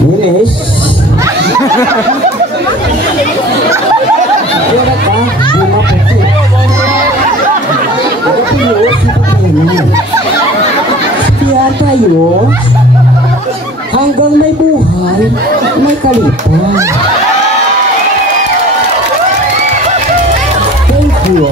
Miss? Kaya ka, bumaputi. Ako pinuo, siya kaya tayo, hanggang may buhay, may kalipan. Thank you.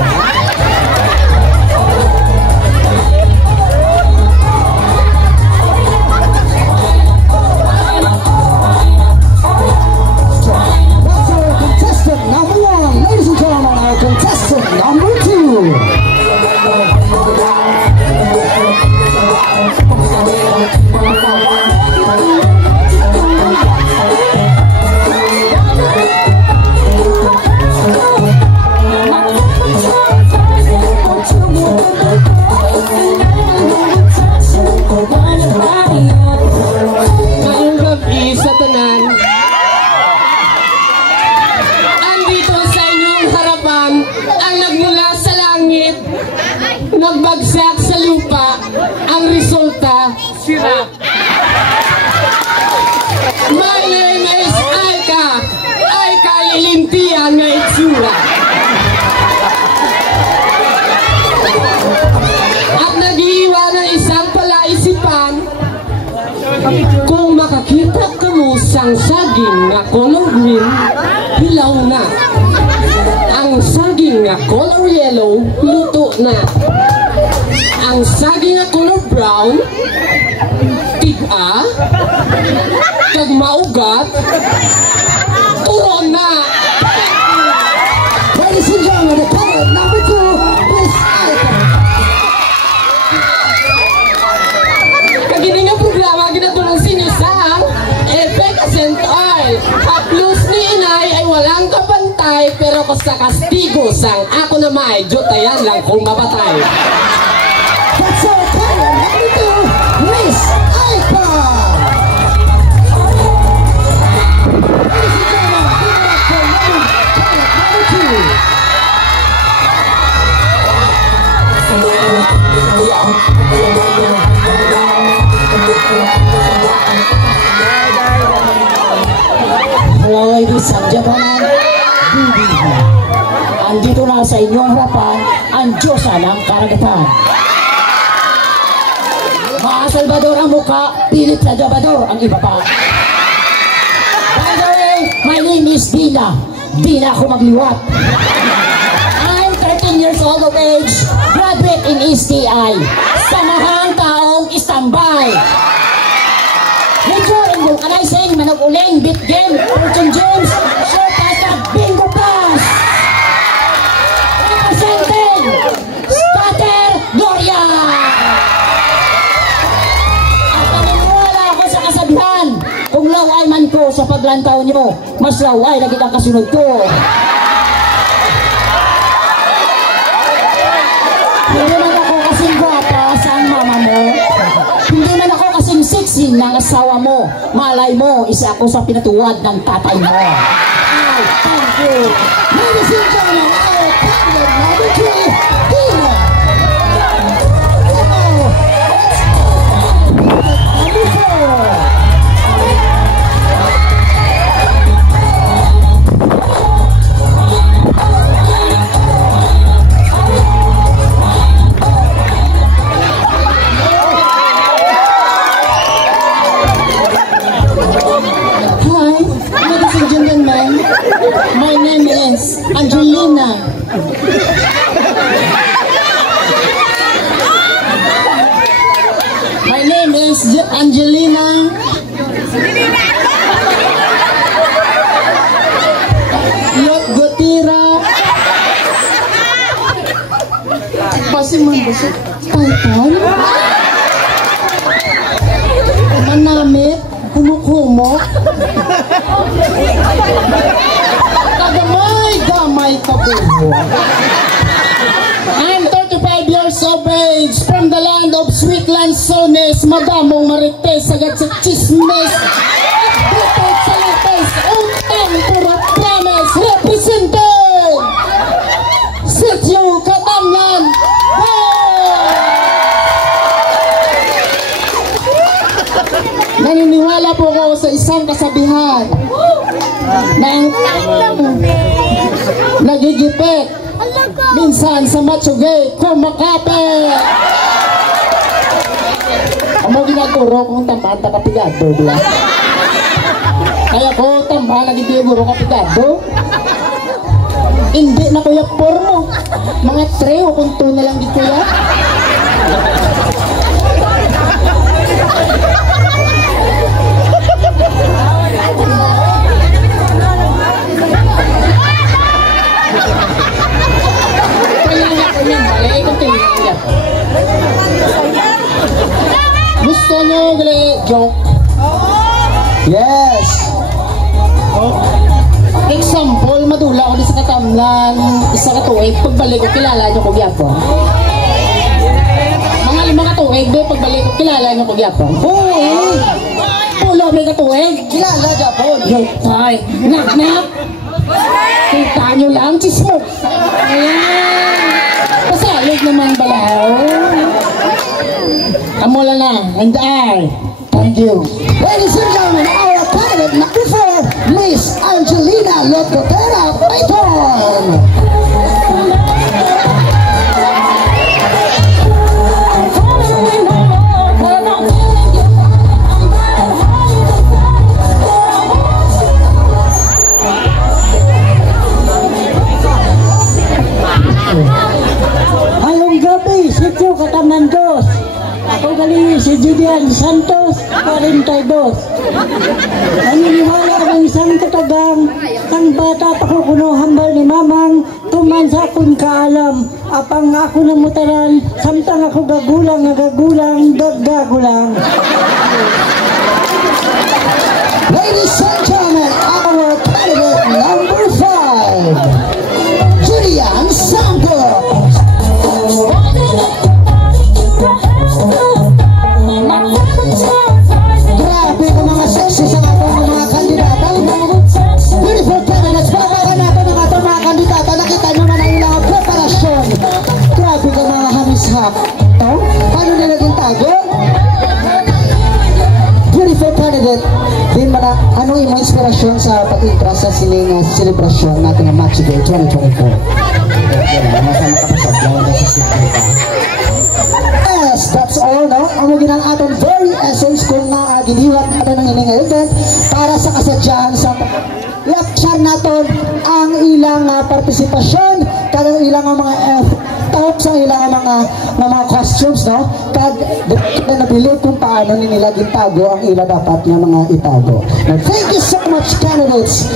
Nagbagsak sa lupa, ang resulta, sira. My name is Aika. Aika ilintian nga itsura. At nag-iiwa ng isang palaisipan, kung makakita ka mo sang saging na color green, hilaw na. Ang saging na color yellow, luto na. Ang saging na color brown, tiga, kag maugat, turon na. Ladies and gentlemen, the player number 2 is Aika. Kagini nga programa, ginatulang sinusang, Efecascent Oil. Haplos ni inay ay walang kapantay, pero sa kastigo sang ako na may jotayan lang kung mapatay. That's our player number 2, Miss Aika. Hello ladies and gentlemen, andito na sa inyong harapan ang Diyosa ng Karagatan. Mga Salvador ang muka, pilit sa Salvador ang iba pa. By the way, my name is Dina. Dina ako magliwat. I'm 13 years old of age, graduate in STI. Samahang taong istambay. Medyo in vulcanizing, manag-uling, beat game, fortune games, short pass at bingo pass. Representing Scatter Gloria. At naniniwala ako sa kasabihan, kung laway man ko sa paglantaw niyo, mas laway lagi ang kasunod ko. Hindi man ako kasing gwapa sa mama mo. Hindi man ako kasing sexy ng asawa mo. Malay mo, isa ako sa pinatuwad ng tatay mo. Ay, thank you. Ladies and gentlemen, our player number 3, Dina. Number 4. My name is Angelina. My name is Angelina. Lot Gotira. Pasiman ba siya? Taytan? Manamit? Humok-humok? Gamay kabuho. I'm 35 years of age from the land of Sweetland Sones, Madamong Marites, agad sa chismes. Bitot sa lites, utang pura promise, represented Sityo Katamnan. Naniniwala po ako sa isa isang kasabihan ng nagigipit minsan sa matsugay kumakapit. Amo ginaguro kung tamad na kapigado bila. Kaya ko tamad lagi ginaguro kapigado. Hindi na kuya pormo. Mga 3 o kung 2 na lang di kuya. Gusto nyo gali joke? Yes. Example, madula ako di sa katamlan, isa ka tuig, pagbalik ko kilala nyo ko gyapon. Mga 5 ka tuig, pagbalik ko kilala nyo ko gyapon. Oo, pulo may ka tuig, kilala gyapon. Yotay, nak. Kita nyo lang, chismok. Ayan, pasalig naman balaw. Amula na, and I, thank you. Ladies and gentlemen, our candidate number 4, Miss Angelina Locotera Python. Ayong gabi, sityo Katamandos. Ako gali si Julian Santos, 42. Naniniwala akong isang katagang, ang bata pa ko kuno hambal ni mamang, tuman sa akong kaalam, apang ako namutaran, samtang ako gagulang, gagagulang. Ladies and gentlemen, our candidate number 5, Julian Santos. Grabe ko mga sexy sa atong mga kandidata. Beautiful candidates, palapakan natin ang atong mga kandidata. Nakita nyo man ang ilang preparasyon. Grabe ko mga hamishak. Paano nila din tago? Beautiful candidate. Din mana, anong imong inspirasyon sa pag-intra sa sining celebration natin ng Match Day 2024? Yes, that's all, no? Ang ginang aton very essence kung na giniwat natin ng ining event para sa kasadyahan sa lecture natin ang ilang partisipasyon, kada ilang mga talk sa ilang mga costumes, no? Kada nabili kung paano nila gintago ang ila dapat ng mga itago. Now, thank you so much, candidates,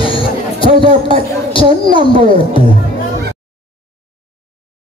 for their partition number 2.